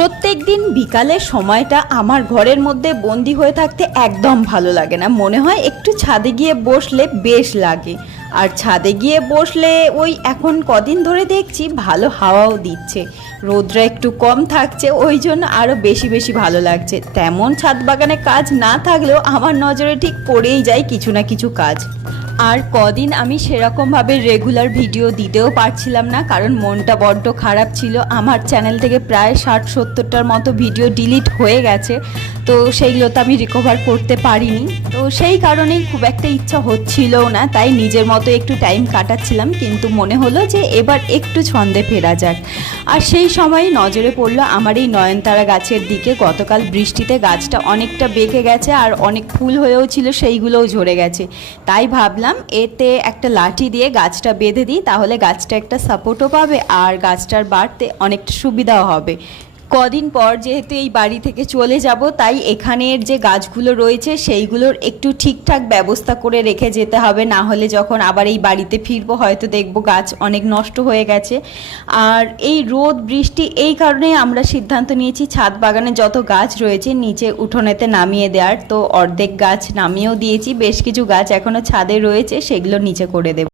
প্রত্যেক দিন বিকালের সময়টা আমার ঘরের মধ্যে বন্দি হয়ে থাকতে একদম ভালো লাগে না। মনে হয় একটু ছাদে গিয়ে বসলে বেশ লাগে। আর ছাদে গিয়ে বসলে ওই এখন কদিন ধরে দেখছি ভালো হাওয়াও দিচ্ছে, রোদটা একটু কম থাকছে, ওই জন্য আরও বেশি বেশি ভালো লাগছে। তেমন ছাদ বাগানে কাজ না থাকলেও আমার নজরে ঠিক পড়েই যায় কিছু না কিছু কাজ। আর কদিন আমি সেরকমভাবে রেগুলার ভিডিও দিতেও পারছিলাম না, কারণ মনটা বড্ড খারাপ ছিল। আমার চ্যানেল থেকে প্রায় 60-70টার মতো ভিডিও ডিলিট হয়ে গেছে, তো সেইগুলো তো আমি রিকভার করতে পারিনি। তো সেই কারণেই খুব একটা ইচ্ছা হচ্ছিলও না, তাই নিজের মতো একটু টাইম কাটাচ্ছিলাম। কিন্তু মনে হলো যে এবার একটু ছন্দে ফেরা যাক। আর সেই সময়ই নজরে পড়লো আমার এই নয়নতারা গাছের দিকে। গতকাল বৃষ্টিতে গাছটা অনেকটা বেঁকে গেছে আর অনেক ফুল হয়েও ছিল, সেইগুলোও ঝরে গেছে। তাই ভাবলাম এতে একটা লাঠি দিয়ে গাছটা বেঁধে দিই, তাহলে গাছটা একটা সাপোর্টও পাবে আর গাছটার বাড়তে অনেকটা সুবিধাও হবে। কদিন পর যেহেতু এই বাড়ি থেকে চলে যাব, তাই এখানের যে গাছগুলো রয়েছে সেইগুলোর একটু ঠিকঠাক ব্যবস্থা করে রেখে যেতে হবে, না হলে যখন আবার এই বাড়িতে ফিরবো হয়তো দেখবো গাছ অনেক নষ্ট হয়ে গেছে। আর এই রোদ বৃষ্টি, এই কারণেই আমরা সিদ্ধান্ত নিয়েছি ছাদ বাগানে যত গাছ রয়েছে নিচে উঠোনেতে নামিয়ে দেওয়ার। তো অর্ধেক গাছ নামিয়েও দিয়েছি, বেশ কিছু গাছ এখনও ছাদে রয়েছে, সেগুলো নিচে করে দেব।